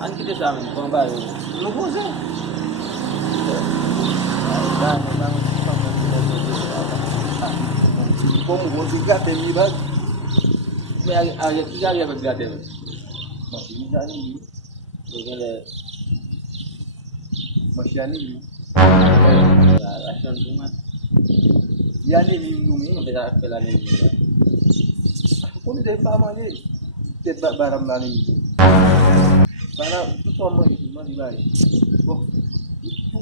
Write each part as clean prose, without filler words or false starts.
Anche te saben, come vai? Lo cos'è? Como você gata ni ba? Tiga dia bergade. Masih ni. Begini, Masih ni. action cuma Yani ni ngumi. kita pelan ini. Aku ni dari fama ni. Cepat barang ni. Para tu sama itu mari balik. Oh. Itu.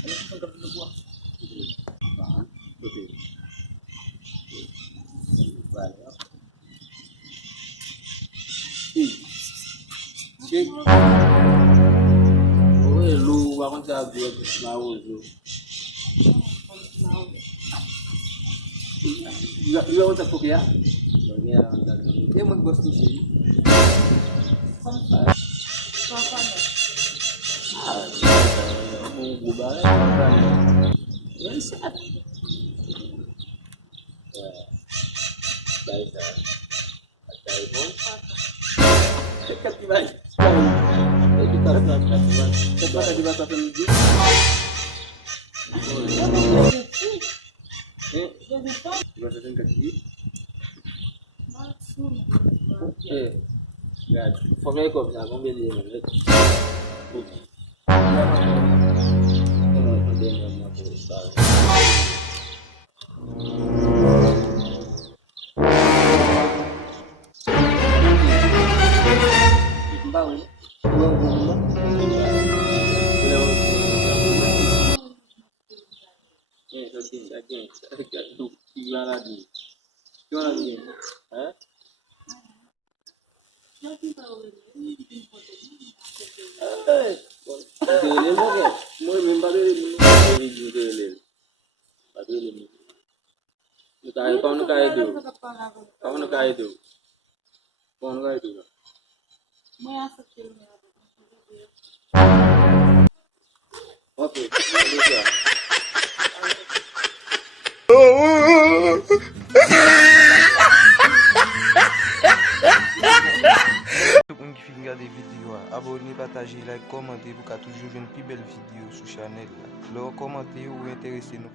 Ini kan kerja buah. Betul. Banyak. Cik. Oh, lu akan sabi mau tu. Juga untuk kok ya. Bagi orang tadi. Dia menggos tu sih. Mau gubal kan. Ya saat. Baik dah. Ada pun. Dekat di balik. Itu karena teman. Cepat ada bahasa penunjuk. Bahasa kaki. Ya, pokoknya kau bisa ambil dia. Dia nama aku sekarang. Bang. Gimana lagi? Gimana lagi? Hah? Delil lagi. Mau member ini juga delil. Tapi ini. Kau nak kaya itu. Kau nak kaya itu. Kau nak kaya itu. Oke. Tout le monde qui regarde des vidéos, abonnez, partagez, like, commentez pour qu'à toujours une plus belle vidéo sur la chaîne. Là, commentez ou intéressez nous.